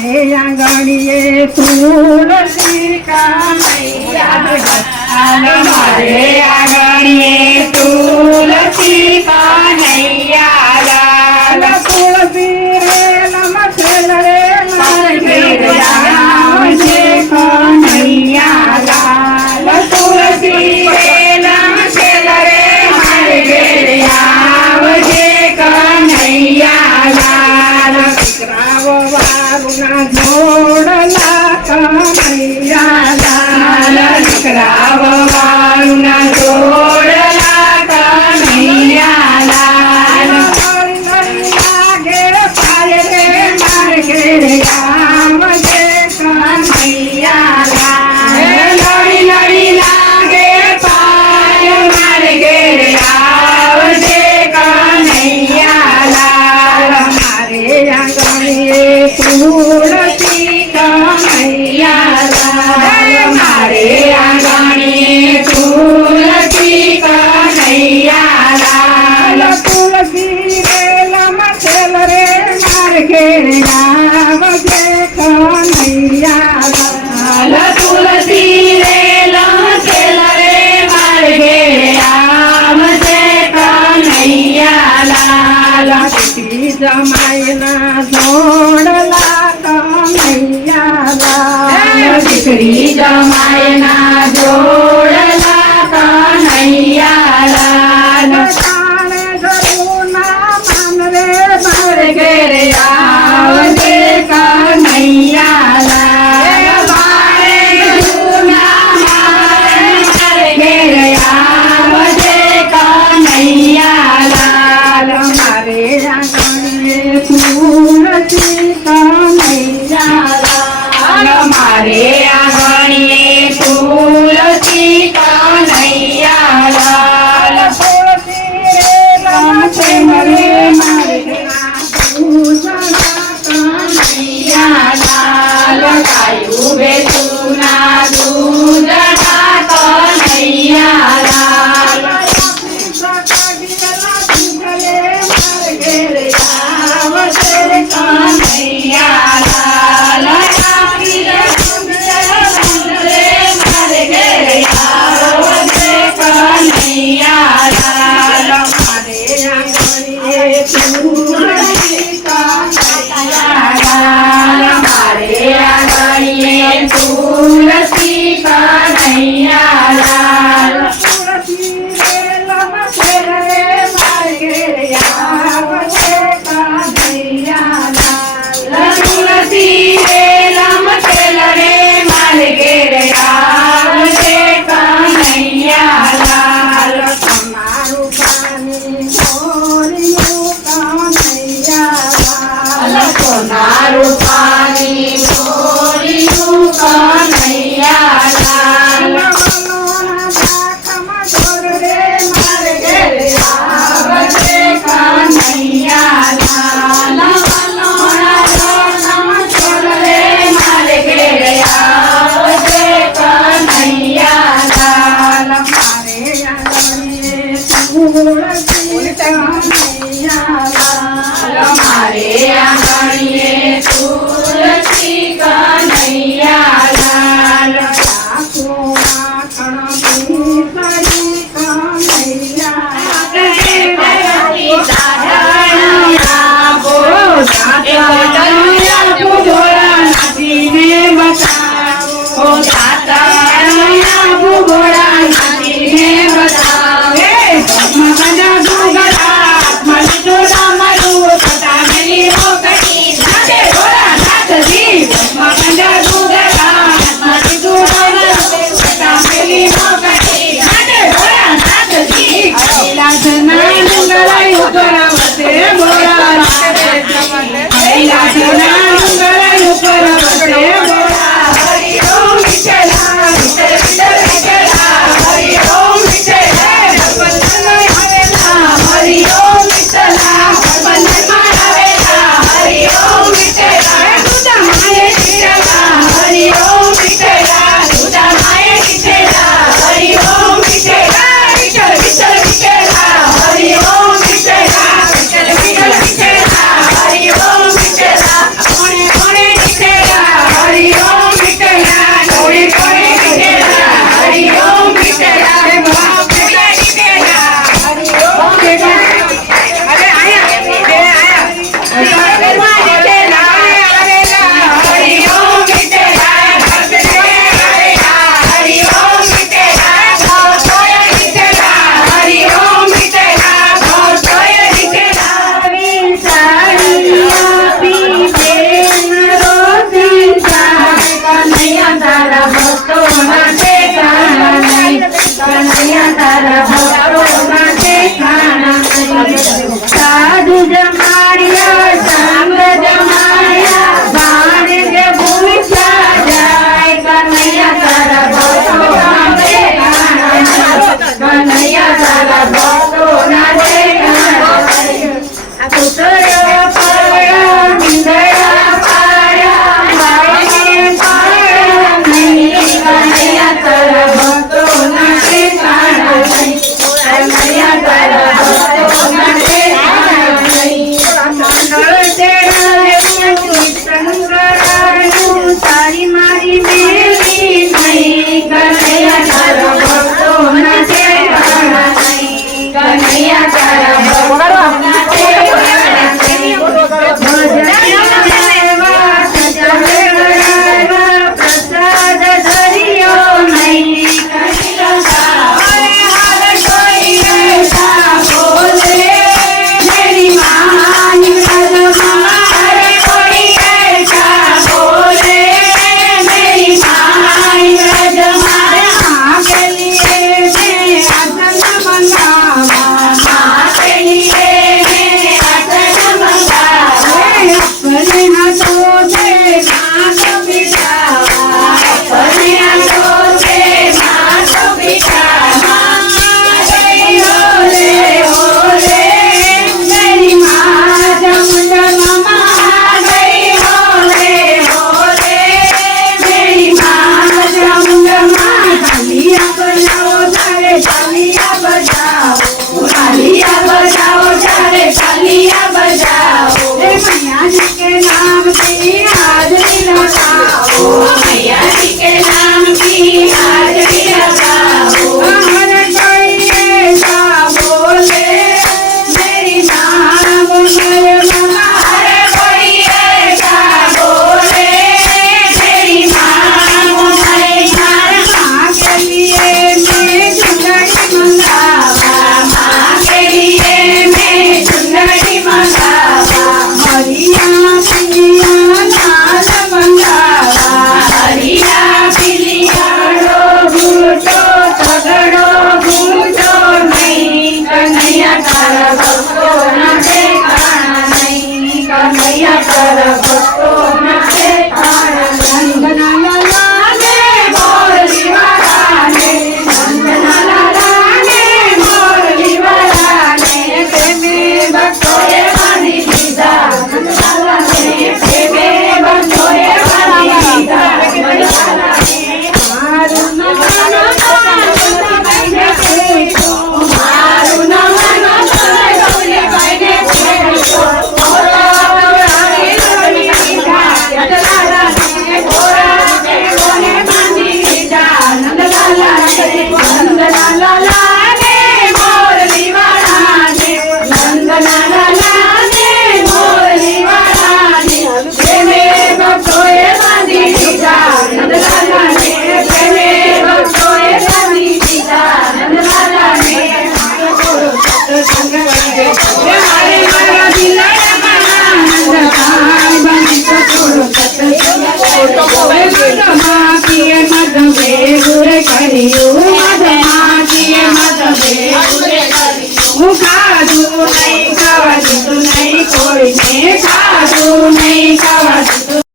આંગણીએ તુલસી કનૈયા મારે આંગણીએ તુલસી કનૈયા લાલ તુલસી રે નમસ્તે રે મારે ઘેર આવજે કનૈયા લાલ તુલસી રે નમસ્તે રે મારે ઘેર આવજે કનૈયા લાલ વારુના જોડલા કનૈયા લાલ દીકરાવ વાળુના જોડલા કનૈયા લાલ લાગે પાય રે મારે ઘેર આવજે કનૈયા લડી લડી લાગે પાય મારે ઘેર આવજે કનૈયા લાલ મારે આંગણીએ તુલસી કનૈયા મારે આંગણીએ તુલસી કનૈયા લાલ તુલસી રે લમસેલ રે મારે ઘેર આવજે કનૈયા લાલ તુલસી રે લમસેલ રે મારે ઘેર આવજે કનૈયા લાલ દીકરી જમાઈના જોડલા કનૈયા દીકરી જમાયના જોડલા કનૈયા લાલ તાણે જરૂના મન રે મારે ઘેર આવજે કનૈયા લાલ મારે જૂના મારે ઘેર આવજે કનૈયા લાલ મારે આંગણીએ તુલસી કનૈયા મારે આંગણીએ તુલસી કનૈયા લાલ તુલસી રે લમસે મરે મારે કનૈયા લાલ ગાયું બેસુના દૂધના કનૈયા લાલ કનૈયા લાલ મારે ઘેર આવજે કનૈયા લાલ મારે આંગણીએ તુલસી કનૈયા લાલ મારે આંગણીએ તુલસી કનૈયા લાલ તુલસી રે લમસે રે મારે ઘેર આવજે કનૈયા તુલસી રે લમસેલ રે મારે ઘેર આવજે કનૈયા લાલ તમારું પાણી મોર્યું કનૈયા સોનારું પાણી મોર્યું કનૈયા લાલ મારે ઘેર આવજે કનૈયા લાલ નમસ્કાર રે મારે ઘેર આવજે કનૈયા લાલ મારે આંગણીએ તુલસી કનૈયા મારે આંગણીએ તુલસી સત્સંગ કરી દે મારે મારા દિલડામાં આનંદ થાય બને તો થોડો સત્સંગ મધમાખીએ મધ ભેગું રે કર્યું મધમાખીએ મધ ભેગું રે કર્યું